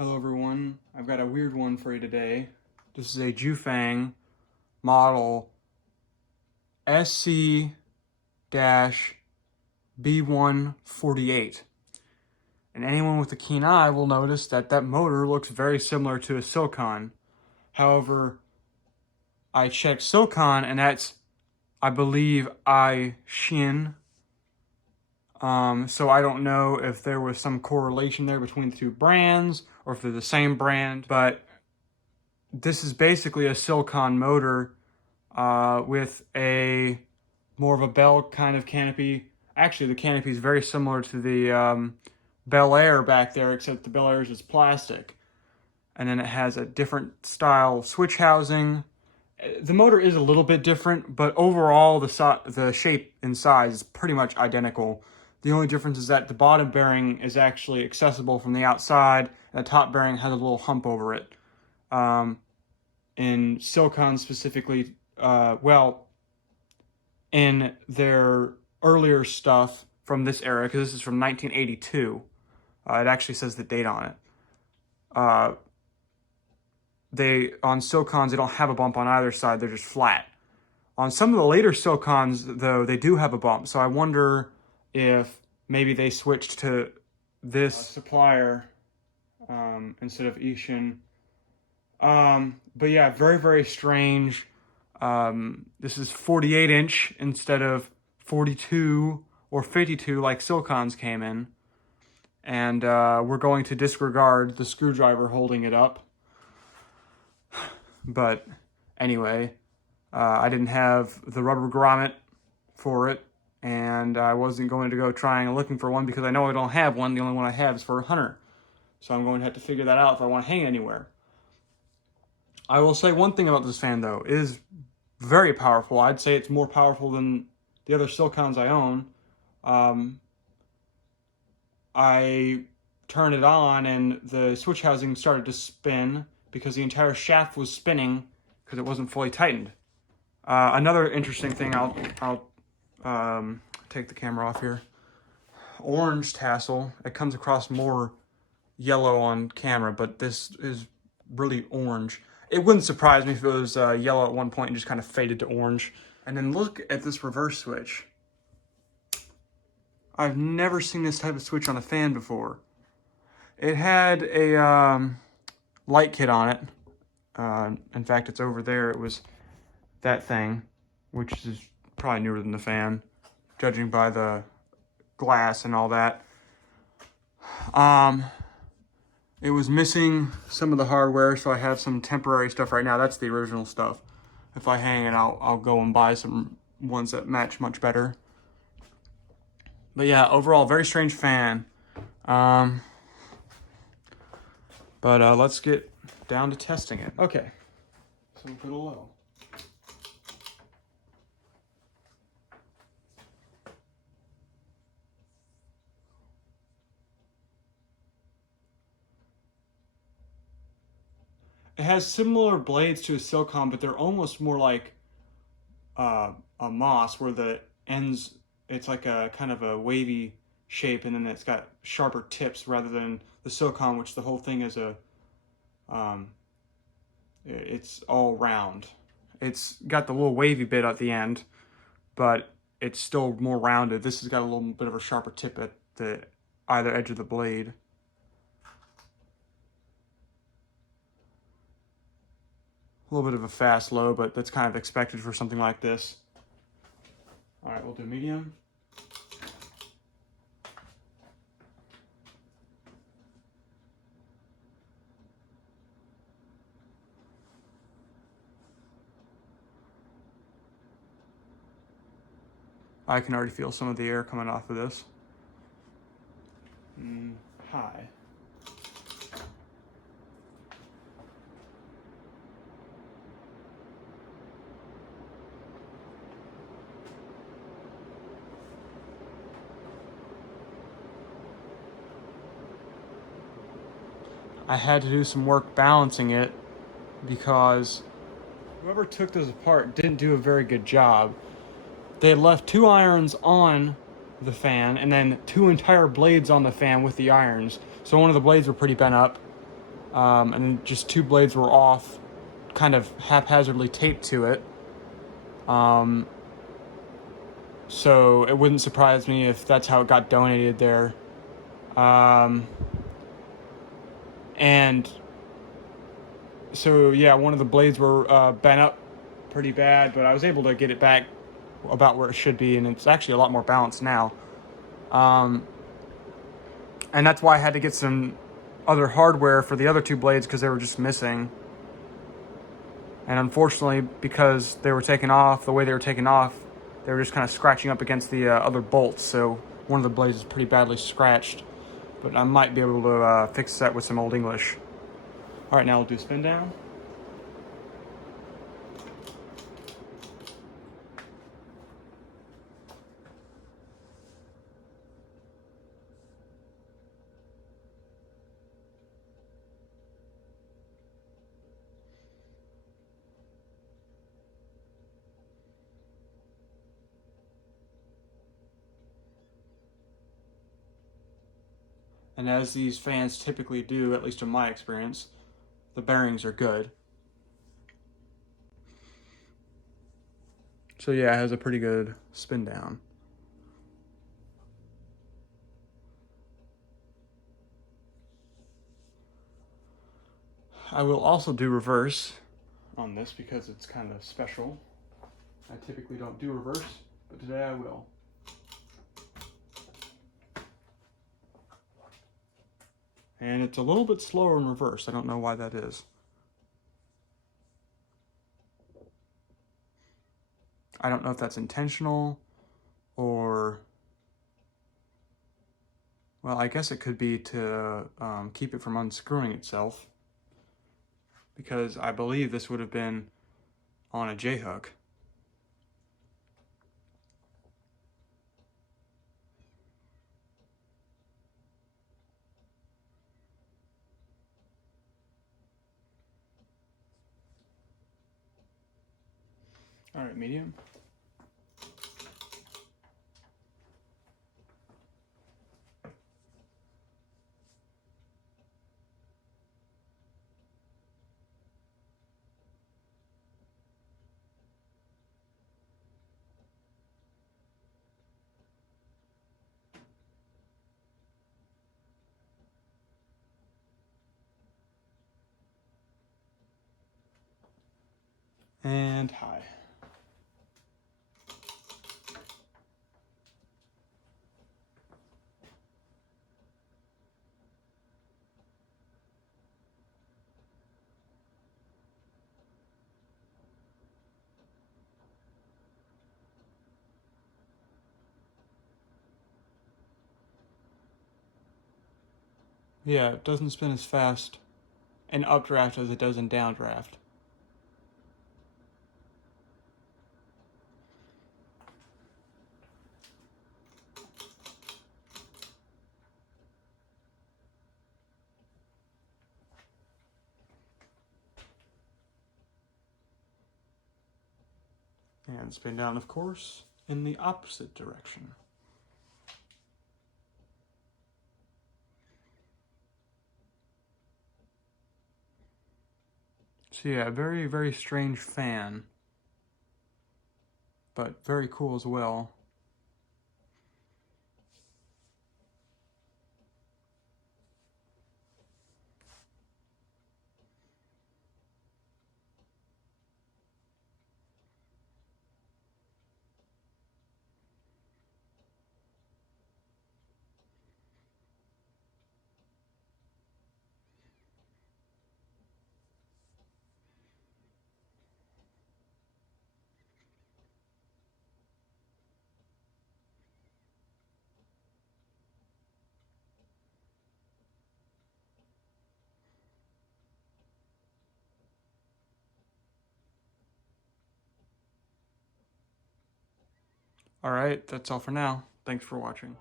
Hello everyone, I've got a weird one for you today. This is a Ju-Feng model sc-b148. And anyone with a keen eye will notice that that motor looks very similar to a silkon. However, I checked silkon and that's, I believe, Shin. So I don't know if there was some correlation there between the two brands or if they're the same brand, but this is basically a silkon motor with a more of a bell kind of canopy. Actually, the canopy is very similar to the Bel Air back there, except the Bel Air is just plastic. And then it has a different style switch housing. The motor is a little bit different, but overall the shape and size is pretty much identical. The only difference is that the bottom bearing is actually accessible from the outside, and the top bearing has a little hump over it. In silkon specifically, in their earlier stuff from this era, because this is from 1982, it actually says the date on it. On silkons, they don't have a bump on either side, they're just flat. On some of the later silkons, though, they do have a bump, so I wonder if maybe they switched to this supplier instead of Ishin. But yeah, very, very strange. This is 48-inch instead of 42 or 52 like silkons came in. And we're going to disregard the screwdriver holding it up. But anyway, I didn't have the rubber grommet for it. And I wasn't going to go trying and looking for one because I know I don't have one. The only one I have is for a hunter. So I'm going to have to figure that out if I want to hang anywhere. I will say one thing about this fan, though. It is very powerful. I'd say it's more powerful than the other silkons I own. I turned it on and the switch housing started to spin because the entire shaft was spinning because it wasn't fully tightened. Another interesting thing, I'll take the camera off here. Orange tassel. It comes across more yellow on camera, but this is really orange. It wouldn't surprise me if it was yellow at one point and just kind of faded to orange. And then look at this reverse switch. I've never seen this type of switch on a fan before. It had a light kit on it. In fact, it's over there. It was that thing, which is probably newer than the fan, judging by the glass and all that. It was missing some of the hardware, so I have some temporary stuff right now. That's the original stuff. If I hang it, I'll go and buy some ones that match much better. But yeah, overall, very strange fan. But let's get down to testing it. Okay, so we put a low. It has similar blades to a silkon, but they're almost more like a moss, where the ends, it's like a kind of a wavy shape, and then it's got sharper tips rather than the silkon, which the whole thing is it's all round. It's got the little wavy bit at the end, but it's still more rounded. This has got a little bit of a sharper tip at the either edge of the blade. A little bit of a fast low, but that's kind of expected for something like this. All right, we'll do medium. I can already feel some of the air coming off of this. High. I had to do some work balancing it because whoever took this apart didn't do a very good job. They had left 2 irons on the fan and then 2 entire blades on the fan with the irons. So one of the blades were pretty bent up. and then just two blades were off, kind of haphazardly taped to it. So it wouldn't surprise me if that's how it got donated there. And so yeah, one of the blades were bent up pretty bad, but I was able to get it back about where it should be, and it's actually a lot more balanced now. And that's why I had to get some other hardware for the other two blades, because they were just missing. And unfortunately, because they were taken off, the way they were taken off, they were just kind of scratching up against the other bolts. So one of the blades is pretty badly scratched, but I might be able to fix that with some Old English. All right, now we'll do spin down. And as these fans typically do, at least in my experience, the bearings are good. So yeah, it has a pretty good spin down. I will also do reverse on this because it's kind of special. I typically don't do reverse, but today I will. And it's a little bit slower in reverse. I don't know why that is. I don't know if that's intentional or, well, I guess it could be to keep it from unscrewing itself, because I believe this would have been on a J-hook. All right, medium. And high. Yeah, it doesn't spin as fast in updraft as it does in downdraft. And spin down, of course, in the opposite direction. So yeah, very, very strange fan, but very cool as well. All right, that's all for now. Thanks for watching.